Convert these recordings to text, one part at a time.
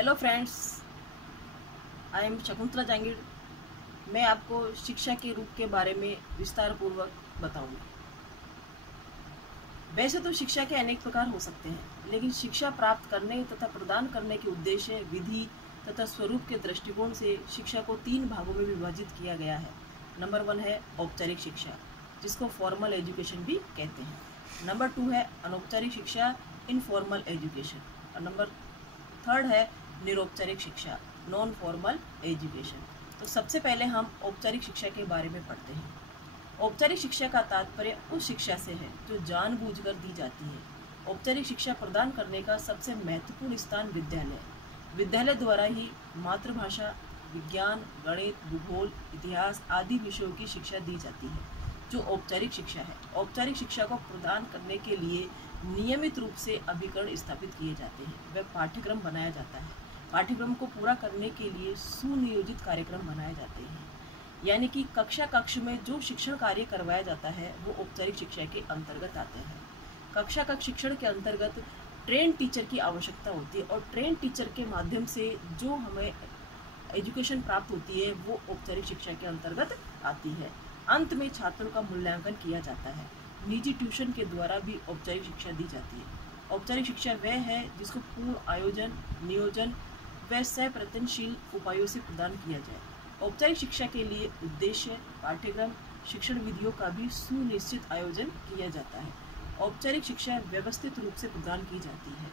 Hello friends, I am Shakuntala Jangid. मैं आपको शिक्षा के रूप के बारे में विस्तार पूर्वक बताऊंगी। वैसे तो शिक्षा के अनेक प्रकार हो सकते हैं, लेकिन शिक्षा प्राप्त करने तथा प्रदान करने के उद्देश्य, विधि तथा स्वरूप के दृष्टिकोण से शिक्षा को 3 भागों में विभाजित किया गया है। नंबर 1 है औपचारिक शिक्षा, जिसको फॉर्मल एजुकेशन भी कहते हैं। नंबर 2 है अनौपचारिक शिक्षा, इनफॉर्मल एजुकेशन। और नंबर 3 है निरौपचारिक शिक्षा, नॉन फॉर्मल एजुकेशन। तो सबसे पहले हम औपचारिक शिक्षा के बारे में पढ़ते हैं। औपचारिक शिक्षा का तात्पर्य उस शिक्षा से है जो जानबूझकर दी जाती है। औपचारिक शिक्षा प्रदान करने का सबसे महत्वपूर्ण स्थान विद्यालय है। विद्यालय द्वारा ही मातृभाषा, विज्ञान, गणित, भूगोल, इतिहास आदि विषयों की शिक्षा दी जाती है, जो औपचारिक शिक्षा है। औपचारिक शिक्षा को प्रदान करने के लिए नियमित रूप से अभिकरण स्थापित किए जाते हैं। वह पाठ्यक्रम बनाया जाता है। पाठ्यक्रम को पूरा करने के लिए सुनियोजित कार्यक्रम बनाए जाते हैं। यानी कि कक्ष में जो शिक्षण कार्य करवाया जाता है वो औपचारिक शिक्षा के अंतर्गत आते हैं। कक्ष शिक्षण के अंतर्गत ट्रेन टीचर की आवश्यकता होती है, और ट्रेन टीचर के माध्यम से जो हमें एजुकेशन प्राप्त होती है वो औपचारिक शिक्षा के अंतर्गत आती है। अंत में छात्रों का मूल्यांकन किया जाता है। निजी ट्यूशन के द्वारा भी औपचारिक शिक्षा दी जाती है। औपचारिक शिक्षा वह है जिसको पूर्ण आयोजन, नियोजन व सप्रयत्नशील उपायों से प्रदान किया जाए। औपचारिक शिक्षा के लिए उद्देश्य, पाठ्यक्रम, शिक्षण विधियों का भी सुनिश्चित आयोजन किया जाता है। औपचारिक शिक्षा व्यवस्थित रूप से प्रदान की जाती है।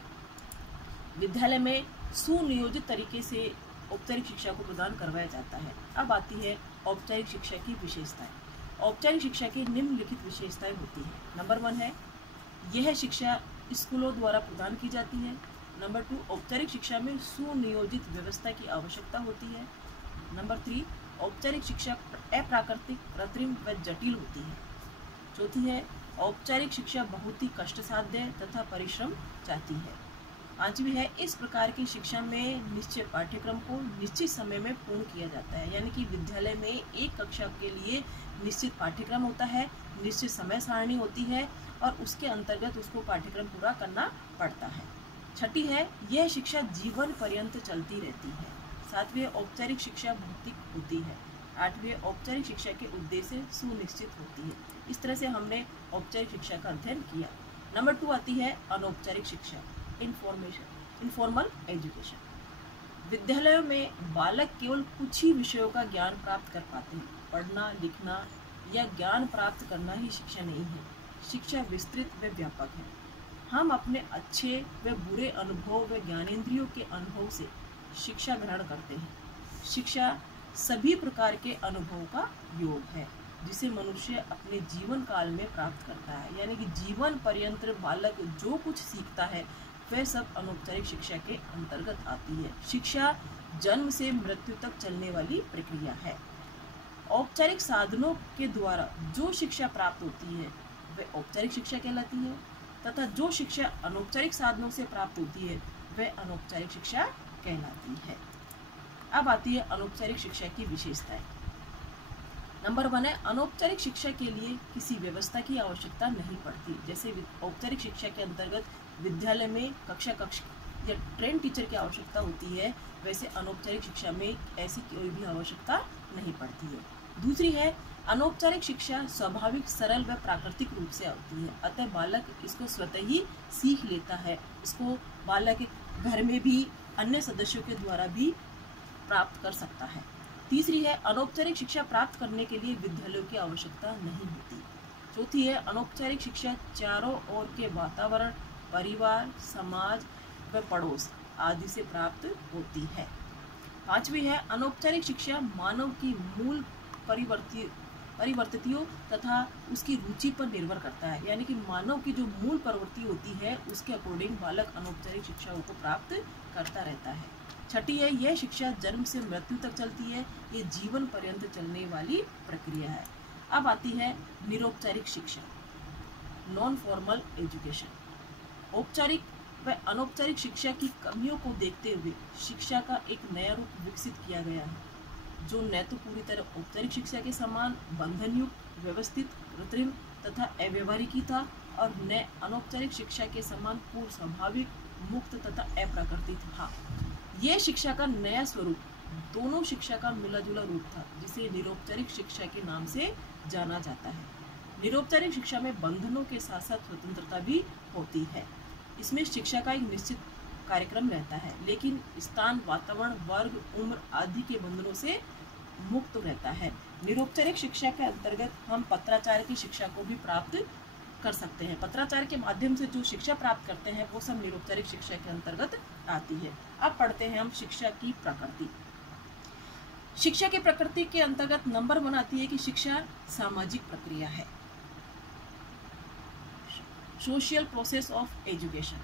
विद्यालय में सुनियोजित तरीके से औपचारिक शिक्षा को प्रदान करवाया जाता है। अब आती है औपचारिक शिक्षा की विशेषताएं। औपचारिक शिक्षा की निम्नलिखित विशेषताएं होती हैं। नंबर 1 है यह शिक्षा स्कूलों द्वारा प्रदान की जाती है। नंबर 2, औपचारिक शिक्षा में सुनियोजित व्यवस्था की आवश्यकता होती है। नंबर 3, औपचारिक शिक्षा अप्राकृतिक, कृत्रिम व जटिल होती है। चौथी है औपचारिक शिक्षा बहुत ही कष्टसाध्य तथा परिश्रम चाहती है। 5वीं है इस प्रकार की शिक्षा में निश्चित पाठ्यक्रम को निश्चित समय में पूर्ण किया जाता है। यानी कि विद्यालय में एक कक्षा के लिए निश्चित पाठ्यक्रम होता है, निश्चित समय सारणी होती है, और उसके अंतर्गत उसको पाठ्यक्रम पूरा करना पड़ता है। 6ठी है यह शिक्षा जीवन पर्यंत चलती रहती है। 7वीं औपचारिक शिक्षा भौतिक होती है। 8वीं औपचारिक शिक्षा के उद्देश्य सुनिश्चित होती है। इस तरह से हमने औपचारिक शिक्षा का अध्ययन किया। नंबर 2 आती है अनौपचारिक शिक्षा, इनफॉर्मल एजुकेशन। विद्यालयों में बालक केवल कुछ ही विषयों का ज्ञान प्राप्त कर पाते हैं। पढ़ना, लिखना या ज्ञान प्राप्त करना ही शिक्षा नहीं है। शिक्षा विस्तृत व व्यापक है। हम अपने अच्छे व बुरे अनुभव व ज्ञानेंद्रियों के अनुभव से शिक्षा ग्रहण करते हैं। शिक्षा सभी प्रकार के अनुभवों का योग है, जिसे मनुष्य अपने जीवन काल में प्राप्त करता है। यानी कि जीवन पर्यंत बालक जो कुछ सीखता है वह सब अनौपचारिक शिक्षा के अंतर्गत आती है। शिक्षा जन्म से मृत्यु तक चलने वाली प्रक्रिया है। औपचारिक साधनों के द्वारा जो शिक्षा प्राप्त होती है वह औपचारिक शिक्षा कहलाती है, तथा जो शिक्षा अनौपचारिक साधनों से प्राप्त होती है वह अनौपचारिक शिक्षा कहलाती है। अब आती है अनौपचारिक शिक्षा की विशेषताएं। नंबर 1 है अनौपचारिक शिक्षा के लिए किसी व्यवस्था की आवश्यकता नहीं पड़ती। जैसे औपचारिक शिक्षा के अंतर्गत विद्यालय में कक्ष या ट्रेन टीचर की आवश्यकता होती है, वैसे अनौपचारिक शिक्षा में ऐसी कोई भी आवश्यकता नहीं पड़ती है। दूसरी है अनौपचारिक शिक्षा स्वाभाविक, सरल व प्राकृतिक रूप से होती है। अतः बालक इसको स्वतः ही सीख लेता है। इसको बालक घर में भी अन्य सदस्यों के द्वारा भी प्राप्त कर सकता है। तीसरी है अनौपचारिक शिक्षा प्राप्त करने के लिए विद्यालयों की आवश्यकता नहीं होती। चौथी है अनौपचारिक शिक्षा चारों ओर के वातावरण, परिवार, समाज व पड़ोस आदि से प्राप्त होती है। 5वीं है अनौपचारिक शिक्षा मानव की मूल परिवर्तियों तथा उसकी रुचि पर निर्भर करता है। यानी कि मानव की जो मूल प्रवृत्ति होती है उसके अकॉर्डिंग बालक अनौपचारिक शिक्षाओं को प्राप्त करता रहता है। 6ठी है यह शिक्षा जन्म से मृत्यु तक चलती है। ये जीवन पर्यंत चलने वाली प्रक्रिया है। अब आती है निरौपचारिक शिक्षा, नॉन फॉर्मल एजुकेशन। औपचारिक व अनौपचारिक शिक्षा की कमियों को देखते हुए शिक्षा का एक नया रूप विकसित किया गया है, जो न तो पूरी तरह औपचारिक शिक्षा के समान बंधनयुक्त, व्यवस्थित, कृत्रिम तथा अव्यवहारिकी था, और न अनौपचारिक शिक्षा के समान पूर्ण स्वाभाविक, मुक्त तथा अप्राकृतिक था। ये शिक्षा का नया स्वरूप दोनों शिक्षा का मिला जुला रूप था, जिसे निरौपचारिक शिक्षा के नाम से जाना जाता है। निरौपचारिक शिक्षा में बंधनों के साथ साथ स्वतंत्रता भी होती है। इसमें शिक्षा का एक निश्चित कार्यक्रम रहता है, लेकिन स्थान, वातावरण, वर्ग, उम्र आदि के बंधनों से मुक्त रहता है। निरौपचारिक शिक्षा के अंतर्गत हम पत्राचार की शिक्षा को भी प्राप्त कर सकते हैं। पत्राचार के माध्यम से जो शिक्षा प्राप्त करते हैं वो सब निरौपचारिक शिक्षा के अंतर्गत आती है। अब पढ़ते हैं हम शिक्षा की प्रकृति। शिक्षा की प्रकृति के अंतर्गत नंबर 1 आती है कि शिक्षा सामाजिक प्रक्रिया है। Social process of education.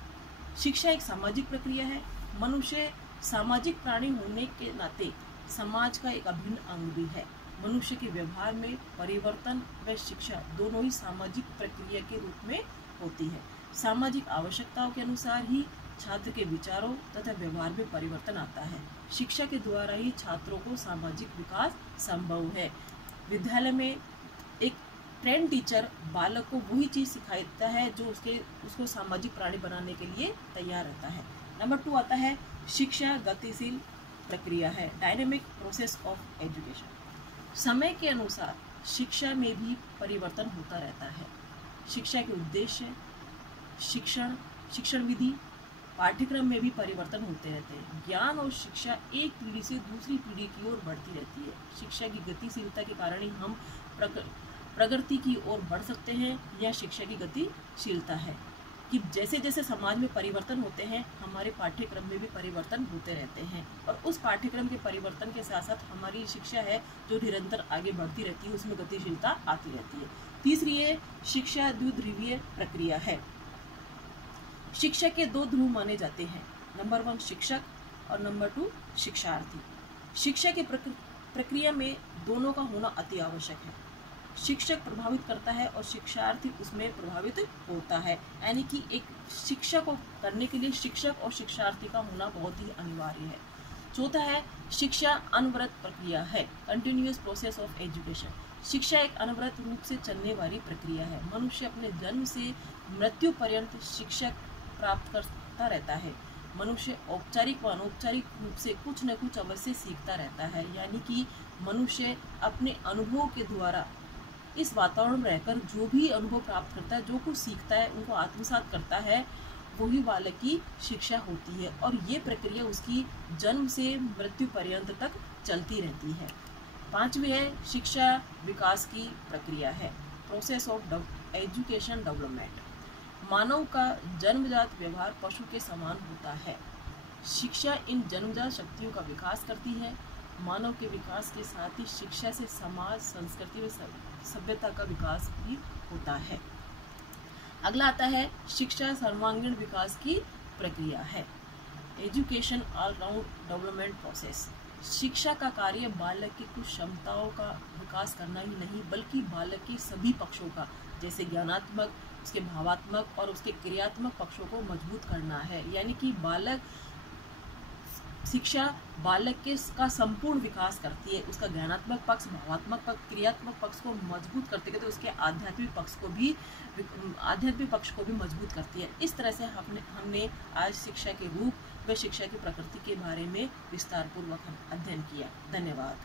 शिक्षा एक सामाजिक प्रक्रिया है। मनुष्य सामाजिक प्राणी होने के नाते समाज का एक अभिन्न अंग भी है। मनुष्य के व्यवहार में परिवर्तन व शिक्षा दोनों ही सामाजिक प्रक्रिया के रूप में होती है। सामाजिक आवश्यकताओं के अनुसार ही छात्र के विचारों तथा व्यवहार में परिवर्तन आता है। शिक्षा के द्वारा ही छात्रों को सामाजिक विकास संभव है। विद्यालय में एक ट्रेंड टीचर बालक को वही चीज़ सिखाता है जो उसको सामाजिक प्राणी बनाने के लिए तैयार रहता है। नंबर 2 आता है शिक्षा गतिशील प्रक्रिया है, डायनेमिक प्रोसेस ऑफ एजुकेशन। समय के अनुसार शिक्षा में भी परिवर्तन होता रहता है। शिक्षा के उद्देश्य, शिक्षण विधि, पाठ्यक्रम में भी परिवर्तन होते रहते हैं। ज्ञान और शिक्षा एक पीढ़ी से दूसरी पीढ़ी की ओर बढ़ती रहती है। शिक्षा की गतिशीलता के कारण ही हम प्रगति की ओर बढ़ सकते हैं। यह शिक्षा की गतिशीलता है कि जैसे जैसे समाज में परिवर्तन होते हैं हमारे पाठ्यक्रम में भी परिवर्तन होते रहते हैं, और उस पाठ्यक्रम के परिवर्तन के साथ साथ हमारी शिक्षा है जो निरंतर आगे बढ़ती रहती है, उसमें गतिशीलता आती रहती है। तीसरी है शिक्षा द्विध्रुवीय प्रक्रिया है। शिक्षा के 2 ध्रुव माने जाते हैं, नंबर 1 शिक्षक और नंबर 2 शिक्षार्थी। शिक्षा की प्रक्रिया में दोनों का होना अति आवश्यक है। शिक्षक प्रभावित करता है और शिक्षार्थी उसमें प्रभावित होता है, यानी कि एक शिक्षा को करने के लिए शिक्षक और शिक्षार्थी का होना बहुत ही अनिवार्य है। चौथा है शिक्षा अनवरत प्रक्रिया है, कंटिन्यूअस प्रोसेस ऑफ एजुकेशन। शिक्षा एक अनवरत रूप से चलने वाली प्रक्रिया है। मनुष्य अपने जन्म से मृत्यु पर्यंत शिक्षा प्राप्त करता रहता है। मनुष्य औपचारिक व अनौपचारिक रूप से कुछ न कुछ अवश्य सीखता रहता है, यानी कि मनुष्य अपने अनुभव के द्वारा इस वातावरण में रहकर जो भी अनुभव प्राप्त करता है, जो कुछ सीखता है, उनको आत्मसात करता है, वही बालक की शिक्षा होती है। और ये प्रक्रिया उसकी जन्म से मृत्यु पर्यंत तक चलती रहती है। 5वीं है शिक्षा विकास की प्रक्रिया है, प्रोसेस ऑफ एजुकेशन डेवलपमेंट। मानव का जन्मजात व्यवहार पशु के समान होता है। शिक्षा इन जन्मजात शक्तियों का विकास करती है। मानव के विकास के साथ ही शिक्षा से समाज, संस्कृति व सभ्यता का विकास भी होता है। अगला आता है शिक्षा सर्वांगीण विकास की प्रक्रिया है, एजुकेशन ऑलराउंड डेवलपमेंट प्रोसेस। शिक्षा का कार्य बालक की कुछ क्षमताओं का विकास करना ही नहीं, बल्कि बालक के सभी पक्षों का, जैसे ज्ञानात्मक, उसके भावात्मक और उसके क्रियात्मक पक्षों को मजबूत करना है। यानी कि शिक्षा बालक का संपूर्ण विकास करती है। उसका ज्ञानात्मक पक्ष, भावात्मक पक्ष, क्रियात्मक पक्ष को मजबूत करते करते उसके आध्यात्मिक पक्ष को भी मजबूत करती है। इस तरह से हमने आज शिक्षा के रूप व शिक्षा की प्रकृति के बारे में विस्तारपूर्वक अध्ययन किया। धन्यवाद।